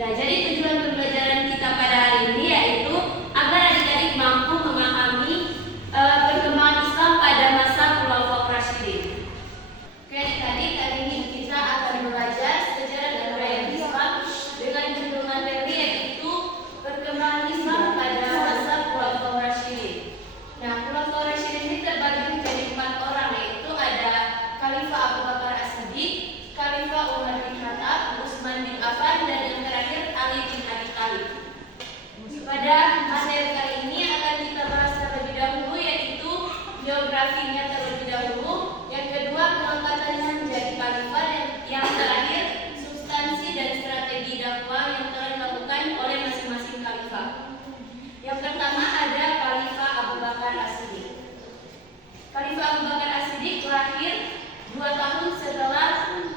Nah, jadi tujuan pembelajaran kita pada hari ini yaitu agar adik-adik mampu memahami perkembangan Islam pada masa Khulafaur Rasyidin. Oke adik-adik, hari ini kita akan belajar sejarah dan budaya Islam dengan judul materi yaitu perkembangan Islam pada masa Khulafaur Rasyidin. Nah, Khulafaur Rasyidin ini terbagi menjadi 4 orang, yaitu ada Khalifah Abu Bakar As-Siddiq, Khalifah Umar bin Khattab, Utsman bin Affan, dan yang terakhir Ali bin Abi Thalib. Pada materi kali ini akan kita bahas terlebih dahulu yaitu biografinya terlebih dahulu, yang kedua pengangkatannya menjadi khalifah, yang terakhir substansi dan strategi dakwah yang telah dilakukan oleh masing-masing khalifah. Yang pertama ada Khalifah Abu Bakar As-Siddiq. Khalifah Abu Bakar As-Siddiq lahir 2 tahun setelah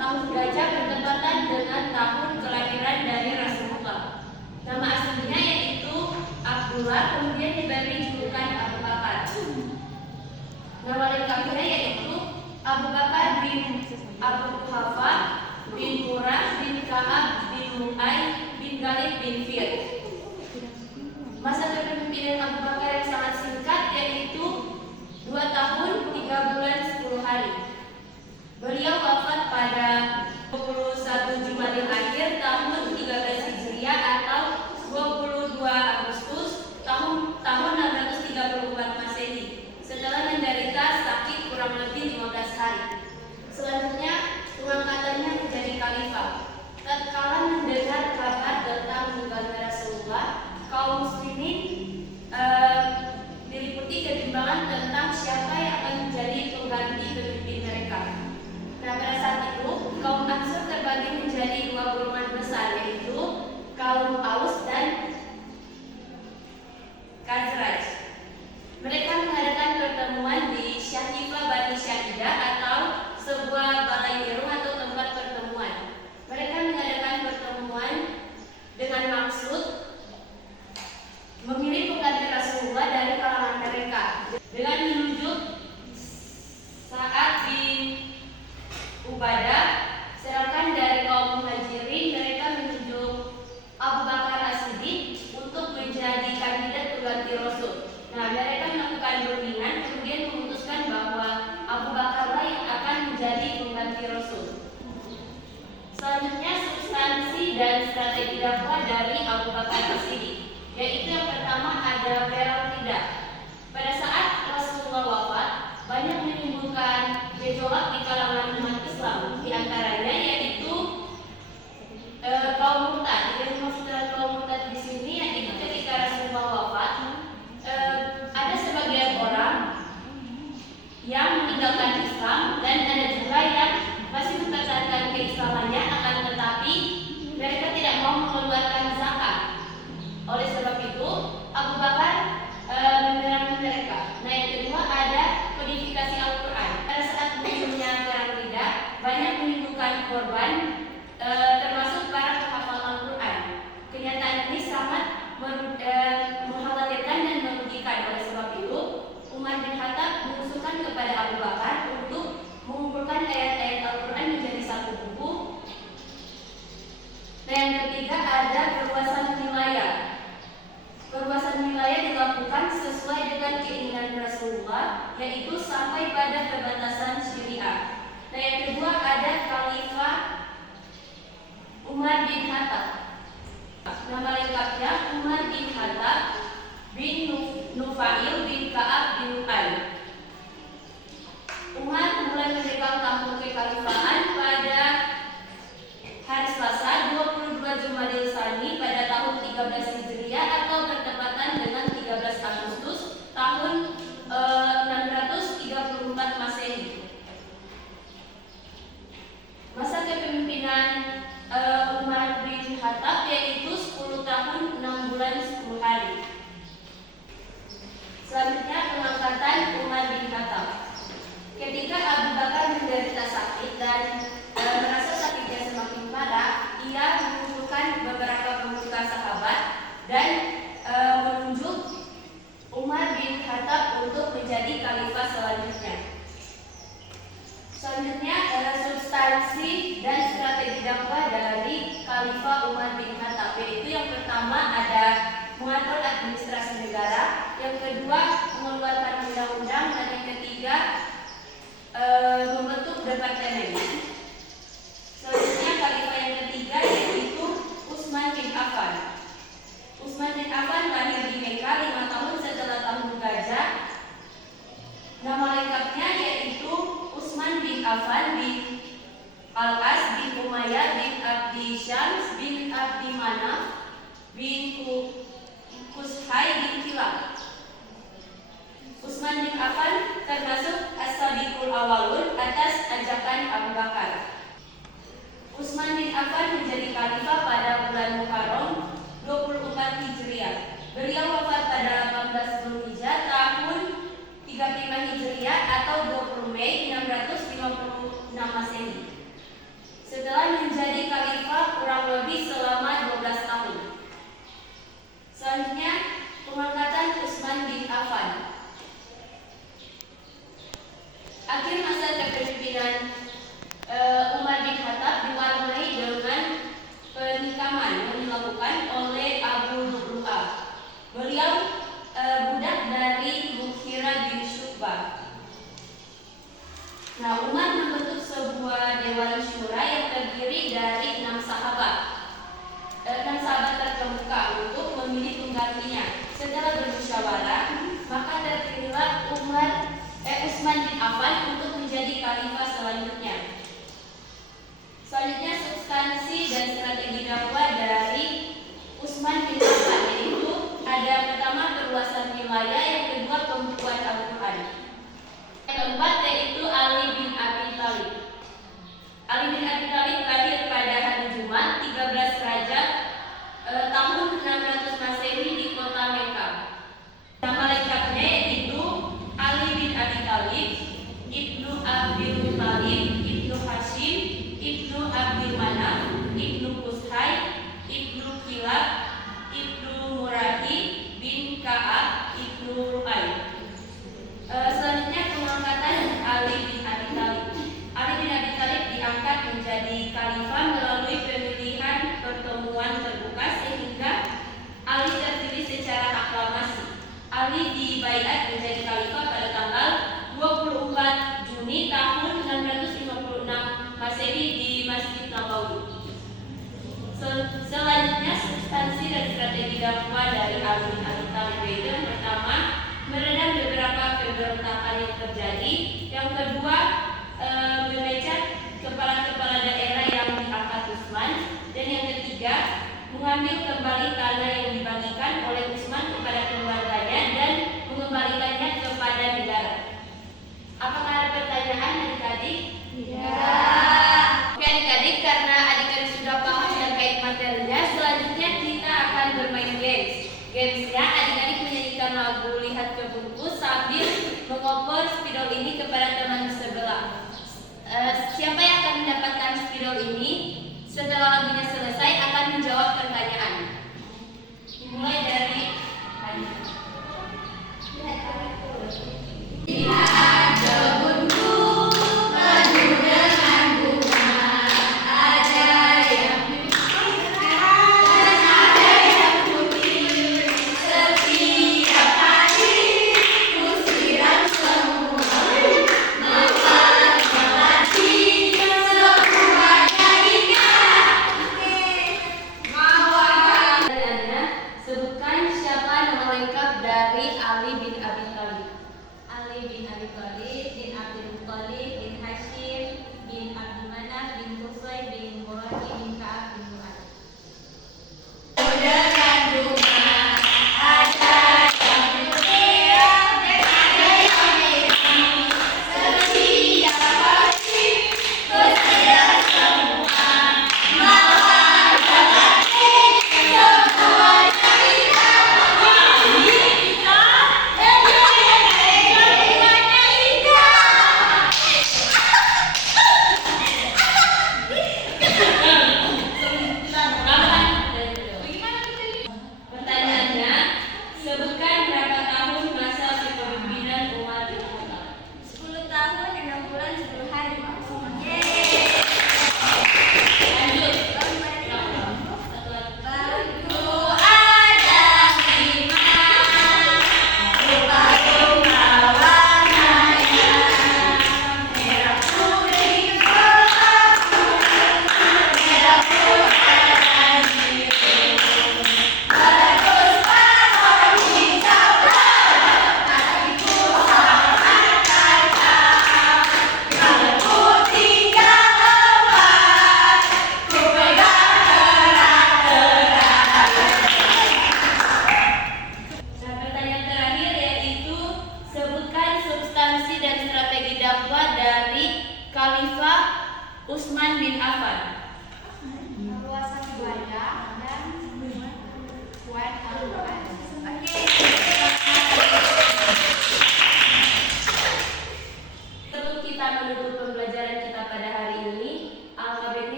tahun gajah bertepatan dengan tahun kelahiran dari Rasulullah. Nama aslinya yaitu Abdullah, kemudian diberi julukan Abu Bakar. Nama lengkapnya yaitu Abu Bakar bin Abu Quhafa bin Murrah bin Ka'ab bin Lu'ay bin Ghalib bin Fir. Masa kepemimpinan Abu Bakar yang sangat singkat yaitu 2 tahun 3 bulan 10 hari. Beliau wafat pada 21 Jumadil Akhir tahun 13 Hijriah atau 22 Agustus tahun 634 Masehi setelah menderita sakit kurang lebih 15 hari. Selanjutnya pengangkatannya menjadi khalifah. Tatkala mendengar kabar tentang meninggalnya Rasulullah, kaum muslimin diliputi kebimbangan tentang siapa yang akan menjadi pengganti pemimpin mereka. Nah, pada saat itu kaum Ansor terbagi menjadi 2 golongan besar, yaitu kaum Aus dan Khazraj. Mereka mengadakan pertemuan di Syahifah Bani Syahidah atau sebuah balai irung atau tempat pertemuan. Mereka mengadakan pertemuan dengan maksud memilih pengganti Rasulullah dari kalangan mereka dengan menunjuk Sa'ad bin Ubadah, sedangkan dari kaum Muhajirin mereka menunjuk Abu Bakar As-Siddiq untuk menjadi kandidat pengganti Rasul. Nah, mereka melakukan rundingan kemudian memutuskan bahwa Abu Bakarlah yang akan menjadi pengganti Rasul. Selanjutnya substansi dan strategi dakwah dari Abu Bakar As-Siddiq, yaitu yang pertama ada perang Riddah. Pada saat Rasulullah wafat, banyak menimbulkan gejolak di kalangan umat Islam, di antaranya yaitu kaum murtad. Yang dimaksud kaum murtad di sini yaitu ketika Rasulullah wafat, ada sebagian orang yang meninggalkan Islam dan ada juga yang masih mempertahankan keislamannya, akan tetapi mereka tidak mau mengeluarkan zakat. Oleh sebab itu, Abu Bakar menyerang mereka. Nah, yang kedua ada kodifikasi Al-Quran. Pada saat munculnya perang Riddah, banyak menimbulkan korban, termasuk para penghafal Al-Quran. Kenyataan ini sangat mengkhawatirkan dan merugikan. Oleh sebab itu, Umar bin Khattab mengusulkan kepada Abu Bakar untuk mengumpulkan ayat-ayat Al-Quran menjadi satu buku. Nah, yang ketiga ada perluasan wilayah. Perluasan wilayah dilakukan sesuai dengan keinginan Rasulullah, yaitu sampai pada perbatasan Syria. Nah, yang kedua ada Khalifah Umar bin Khattab. Nama lengkapnya Umar bin Khattab bin Nufail bin Ka'ab bin Lu'ay. Umar mulai memegang tampuk kekhalifahan pada hari Selasa 22 Jumadil Tsani pada tahun 13 Hijriah atau bertepatan dengan 13 Agustus tahun 634 Masehi. Masa kepemimpinan Umar bin Khattab yaitu 10 tahun 6 bulan 10 hari. Selanjutnya pengangkatan Umar bin Khattab. Ketika Abu Bakar menderita sakit dan merasa sakitnya semakin parah, ia mengumpulkan beberapa pemuka sahabat dan menunjuk Umar bin Khattab untuk menjadi khalifah selanjutnya. Selanjutnya substansi dan strategi dakwah dari Khalifah Umar bin Khattab. membentuk departemen. Selanjutnya khalifah yang ketiga yaitu Utsman bin Affan. Utsman bin Affan lahir di Mekah 5 tahun setelah tahun Gajah. Nama lengkapnya yaitu Utsman bin Affan bin Al-As bin Umayyah bin Abdi Syams bin Abdi Manaf bin Qushay bin Kilab. Utsman bin Affan termasuk as-sabiqul awwalun atas ajakan Abu Bakar. Utsman bin Affan menjadi khalifah pada bulan Muharram 24 Hijriah. Beliau wafat pada 18 Zulhijjah tahun 35 Hijriah atau 20 Mei 656 Masehi. Setelah menjadi khalifah kurang lebih selama 12 tahun. Selanjutnya pengangkatan Utsman bin Affan. Akhir masa kepemimpinan Umar bin Khattab diwarnai dengan penikaman yang dilakukan oleh Abu Lu'lu'ah. Beliau budak dari Mughirah bin Syu'bah. Nah, Umar membentuk sebuah dewan syura yang terdiri dari 6 sahabat terkemuka untuk memilih penggantinya. Setelah bermusyawarah, maka terpilihlah Utsman bin Affan untuk menjadi khalifah selanjutnya. Selanjutnya substansi dan strategi dakwah dari Utsman bin Affan, yaitu ada pertama perluasan wilayah, yang kedua pembukuan Al-Quran, yang keempat yaitu Ali bin Abi Thalib. Ali bin Abi Thalib lahir pada hari Jumat 13 Rajab tahun 600 Masehi di kota Mekah. Nama lengkapnya yaitu Ali bin Abi Thalib, Ibnu Abdul Muthalib, Ibnu Hashim, Ibnu Abdul Manaf, Ibnu Qushay, Ibnu Kilab, Ibnu Murahi bin Ka'ab, Ibnu Lu'ay. Selanjutnya pengangkatan Ali bin Abi Thalib. Ali bin Abi Thalib diangkat menjadi khalifah melalui pemilihan pertemuan terbuka sehingga Ali terpilih secara aklamasi. Ali dibaiat menjadi khalifah pada tanggal 24 Juni tahun 656 Masehi di Masjid Nabawi. Selanjutnya substansi dan strategi dakwah dari Ali bin Abi Thalib yaitu yang pertama meredam beberapa pemberontakan yang terjadi, yang kedua memecat kepala-kepala daerah yang diangkat Utsman, dan yang ketiga mengambil kembali tanah yang dibagikan oleh Utsman kepada keluarganya dan mengembalikannya kepada negara. Apakah ada pertanyaan adik-adik? Ya. Oke adik-adik, karena adik-adik sudah paham terkait materinya, selanjutnya kita akan bermain games. Gamesnya adik-adik menyanyikan lagu Lihat ke Bungkus sambil mengoper spidol ini kepada teman sebelah. Siapa yang akan mendapatkan spidol ini setelah lagunya selesai akan menjawab